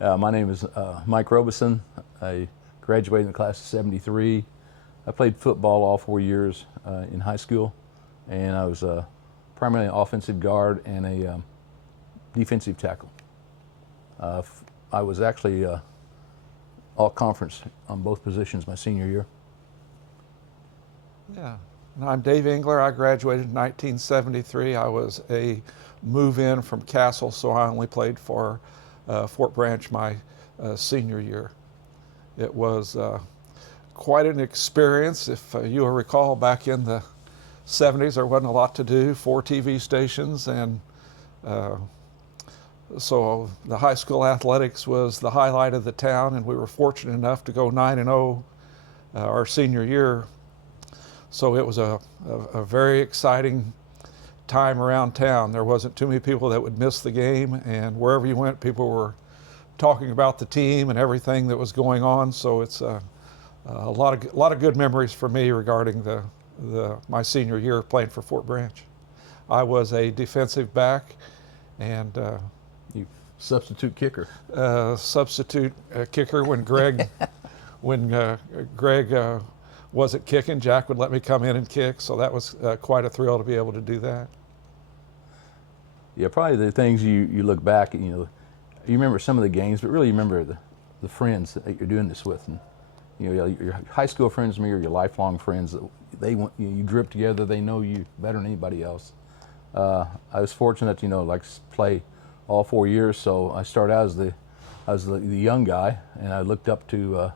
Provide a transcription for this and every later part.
My name is Mike Robeson. I graduated in the class of '73. I played football all 4 years in high school, and I was primarily an offensive guard and a defensive tackle. I was actually all conference on both positions my senior year. Yeah, and I'm Dave Ingler. I graduated in 1973. I was a move-in from Castle, so I only played for Fort Branch my senior year. It was quite an experience. If you will recall, back in the 70s, there wasn't a lot to do, 4 TV stations, and so the high school athletics was the highlight of the town, and we were fortunate enough to go 9-0 our senior year. So it was a very exciting time around town. There wasn't too many people that would miss the game, and wherever you went, people were talking about the team and everything that was going on. So it's a lot of good memories for me regarding my senior year playing for Fort Branch. I was a defensive back, and You substitute kicker. Substitute kicker when Greg wasn't kicking. Jack would let me come in and kick, so that was quite a thrill to be able to do that. Yeah, probably the things you look back at, you remember some of the games, but really you remember the friends that you're doing this with, and your high school friends to me are your lifelong friends. You grew up together. They know you better than anybody else. I was fortunate, to play all 4 years, so I started out as the young guy, and I looked up to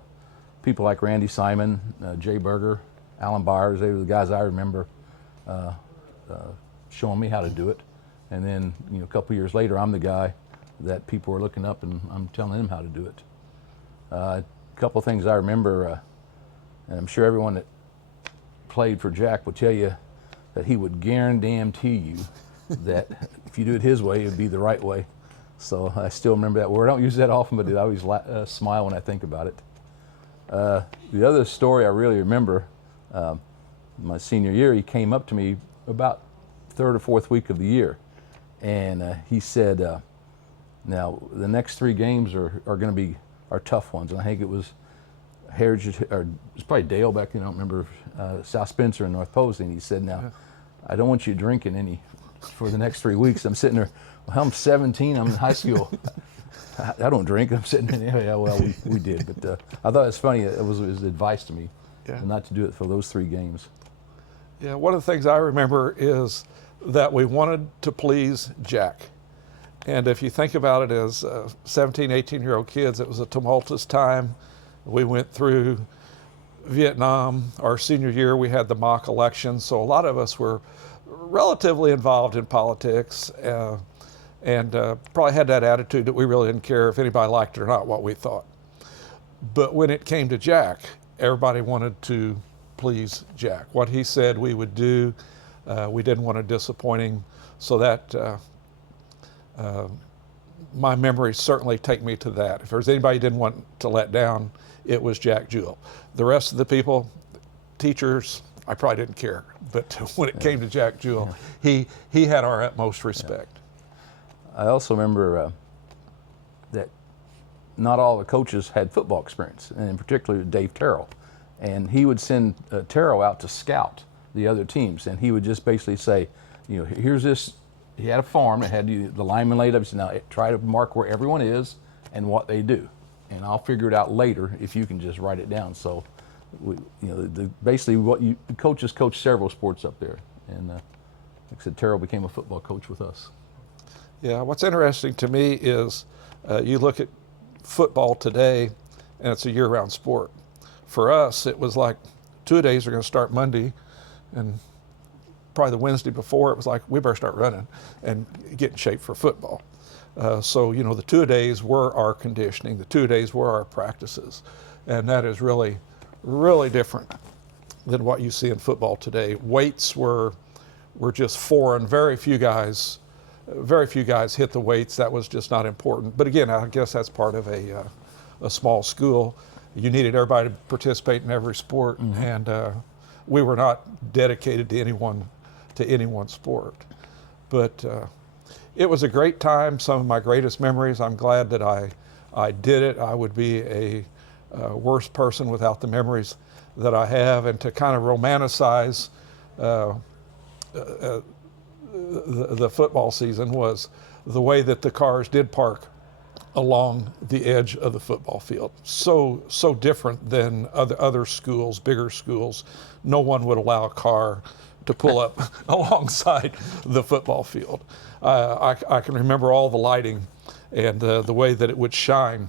people like Randy Simon, Jay Berger, Alan Byers. They were the guys I remember showing me how to do it. And then, a couple years later, I'm the guy that people are looking up, and I'm telling them how to do it. A couple of things I remember, and I'm sure everyone that played for Jack will tell you that he would guarantee you that if you do it his way, it would be the right way. So I still remember that word. I don't use that often, but I always smile when I think about it. The other story I really remember, my senior year, he came up to me about third or fourth week of the year, and he said, now the next 3 games are going to be our tough ones. And I think it was Heritage, or it was probably Dale back then, I don't remember, South Spencer and North Posey. And he said, now, I don't want you drinking any for the next 3 weeks. I'm sitting there, well, I'm 17, I'm in high school. I don't drink. I'm sitting there, yeah, well, we did. But I thought it was funny. It was his advice to me, not to do it for those 3 games. Yeah, one of the things I remember is that we wanted to please Jack. And if you think about it, as 17, 18-year-old kids, it was a tumultuous time. We went through Vietnam. Our senior year, we had the mock election, so a lot of us were relatively involved in politics, and probably had that attitude that we really didn't care if anybody liked it or not, what we thought. But when it came to Jack, everybody wanted to please Jack. What he said we would do, we didn't want to disappoint him, so that my memories certainly take me to that. If there's anybody didn't want to let down, it was Jack Jewell. The rest of the people, teachers, I probably didn't care. But when it came to Jack Jewell, he had our utmost respect. I also remember that not all the coaches had football experience, and in particular Dave Terrell. And he would send Terrell out to scout the other teams, and he would just basically say, here's this. He had a farm that had the linemen laid up. He said, now try to mark where everyone is and what they do, and I'll figure it out later if you can just write it down. So, basically, the coaches coach several sports up there, and like I said, Terrell became a football coach with us. Yeah, what's interesting to me is you look at football today, and it's a year-round sport. For us, it was like 2-a-days are going to start Monday, and probably the Wednesday before, it was like, we better start running and get in shape for football. So, the 2-a-days were our conditioning. The 2-a-days were our practices. And that is really, really different than what you see in football today. Weights were just foreign. Very few guys hit the weights. That was just not important. But again, I guess that's part of a small school. You needed everybody to participate in every sport, and we were not dedicated to any one sport. But it was a great time. Some of my greatest memories. I'm glad that I I did it, I would be a worse person without the memories that I have. And to kind of romanticize the football season was the way that the cars did park along the edge of the football field. So different than other schools, bigger schools. No one would allow a car to pull up alongside the football field. I can remember all the lighting and the way that it would shine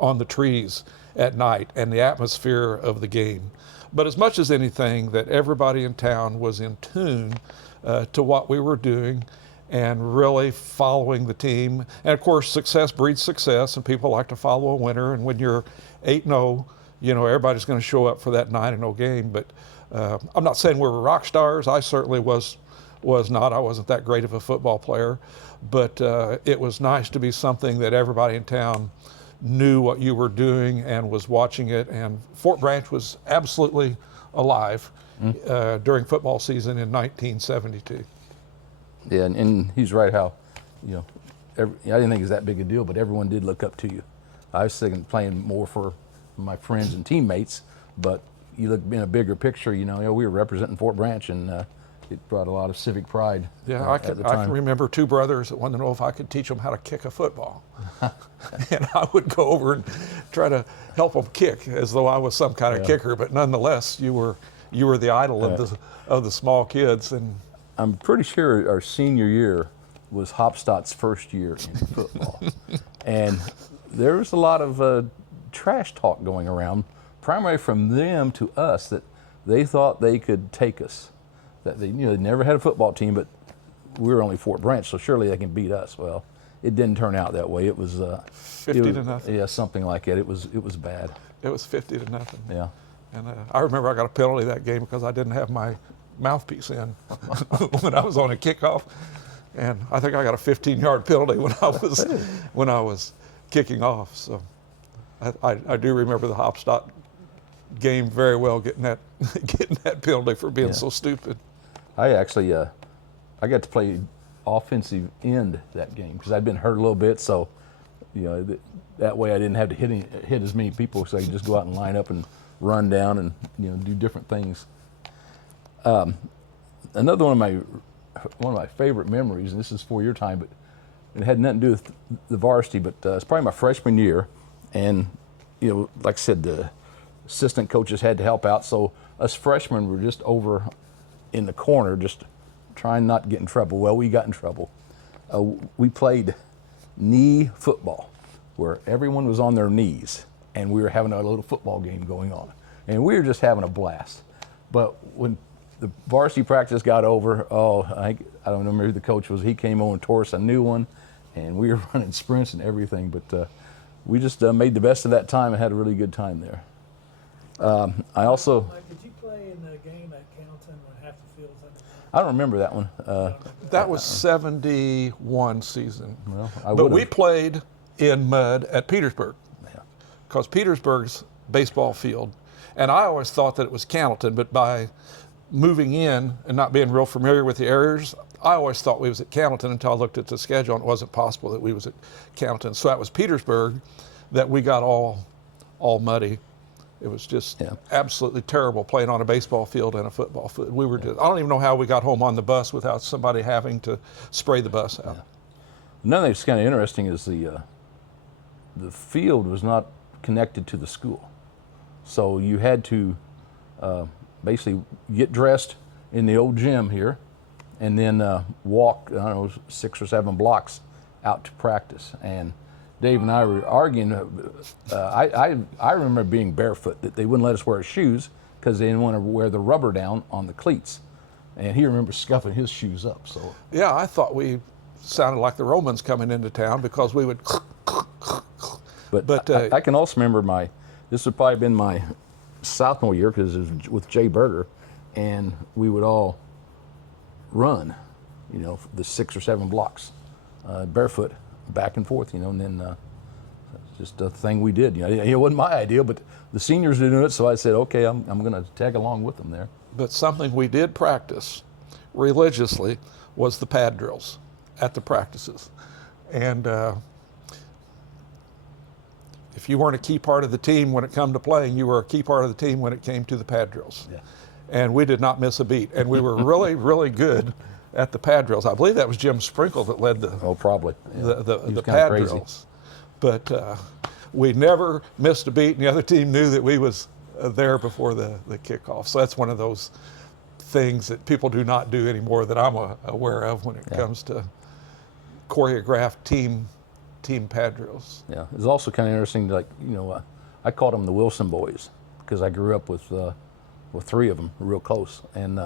on the trees at night and the atmosphere of the game. But as much as anything, that everybody in town was in tune to what we were doing and really following the team. And of course, success breeds success, and people like to follow a winner. And when you're 8-0, everybody's going to show up for that 9-0 game. But I'm not saying we were rock stars. I certainly was not. I wasn't that great of a football player. But it was nice to be something that everybody in town knew what you were doing and was watching it. And Fort Branch was absolutely alive during football season in 1972. Yeah, and he's right how, I didn't think it was that big a deal, but everyone did look up to you. I was thinking playing more for my friends and teammates, but you look in a bigger picture, we were representing Fort Branch, and it brought a lot of civic pride. Yeah, I can remember two brothers that wanted to know if I could teach them how to kick a football. And I would go over and try to help them kick as though I was some kind of kicker, but nonetheless, you were the idol of the small kids. And I'm pretty sure our senior year was Haubstadt's first year in football. And there was a lot of trash talk going around, primarily from them to us, that they thought they could take us. That they never had a football team, but we were only Fort Branch, so surely they can beat us. Well, it didn't turn out that way. It was 50-0. Yeah, something like that. It was bad. It was 50-0. Yeah. And I remember I got a penalty that game because I didn't have my mouthpiece in when I was on a kickoff, and I think I got a 15-yard penalty when I was kicking off. So I do remember the Haubstadt game very well, getting that penalty for being so stupid. I actually I got to play offensive end that game because I'd been hurt a little bit, so that way I didn't have to hit as many people, so I could just go out and line up and run down and do different things. Another one of my favorite memories, and this is for your time, but it had nothing to do with the varsity, but it's probably my freshman year, and like I said, the assistant coaches had to help out, so us freshmen were just over in the corner, just trying not to get in trouble. Well, we got in trouble. We played knee football, where everyone was on their knees, and we were having a little football game going on, and we were just having a blast. But when the varsity practice got over, I don't remember who the coach was. He came over and tore us a new one, and we were running sprints and everything. But we just made the best of that time and had a really good time there. I also. Did you play in the game at Carrollton when half the field was under? I don't remember that one. That was 71 season. Well, but we played in mud at Petersburg, because Petersburg's baseball field, and I always thought that it was Cannleton, but by moving in and not being real familiar with the areas, I always thought we was at Cannleton until I looked at the schedule, and it wasn't possible that we was at Cannleton. So that was Petersburg that we got all muddy. It was just absolutely terrible playing on a baseball field and a football field. We were just, I don't even know how we got home on the bus without somebody having to spray the bus out. Another thing that's kind of interesting is the field was not connected to the school. So you had to basically get dressed in the old gym here and then walk, 6 or 7 blocks out to practice. And Dave and I were arguing. I remember being barefoot, that they wouldn't let us wear shoes because they didn't want to wear the rubber down on the cleats. And he remembers scuffing his shoes up. So yeah, I thought we sounded like the Romans coming into town because we would. But I can also remember this would probably been my sophomore year, because it was with Jay Berger, and we would all run, the 6 or 7 blocks barefoot, back and forth, and then just a thing we did. It wasn't my idea, but the seniors were doing it, so I said, okay, I'm going to tag along with them there. But something we did practice religiously was the pad drills at the practices. And if you weren't a key part of the team when it come to playing, you were a key part of the team when it came to the pad drills. Yeah. And we did not miss a beat. And we were really, really good at the pad drills. I believe that was Jim Sprinkle that led the Oh, probably. Yeah. the He was kinda pad crazy. drills. But we never missed a beat, and the other team knew that we was there before the kickoff. So that's one of those things that people do not do anymore that I'm aware of when it comes to choreographed team pad drills. Yeah, it's also kind of interesting. Like I called them the Wilson boys because I grew up with 3 of them real close, and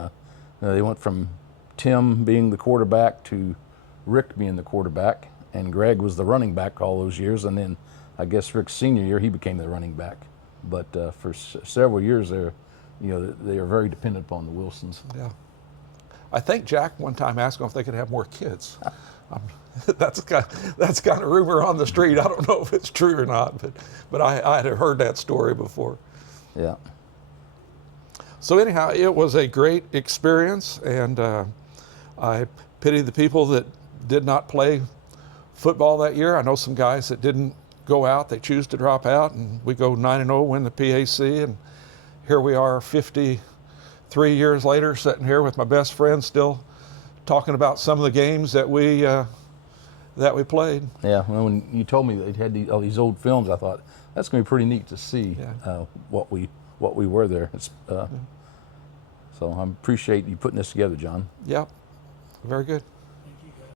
they went from Tim being the quarterback to Rick being the quarterback, and Greg was the running back all those years, and then I guess Rick's senior year he became the running back. But for several years there, they are very dependent upon the Wilsons. Yeah. I think Jack one time asked them if they could have more kids. That's kind of rumor on the street. I don't know if it's true or not, but I had heard that story before. Yeah. So anyhow, it was a great experience, and I pity the people that did not play football that year. I know some guys that didn't go out. They choose to drop out, and we go 9-0, win the PAC, and here we are 53 years later, sitting here with my best friend still talking about some of the games that we played. Yeah, well, when you told me they had all these old films, I thought that's going to be pretty neat to see what we were there. So I appreciate you putting this together, John. Yeah, very good.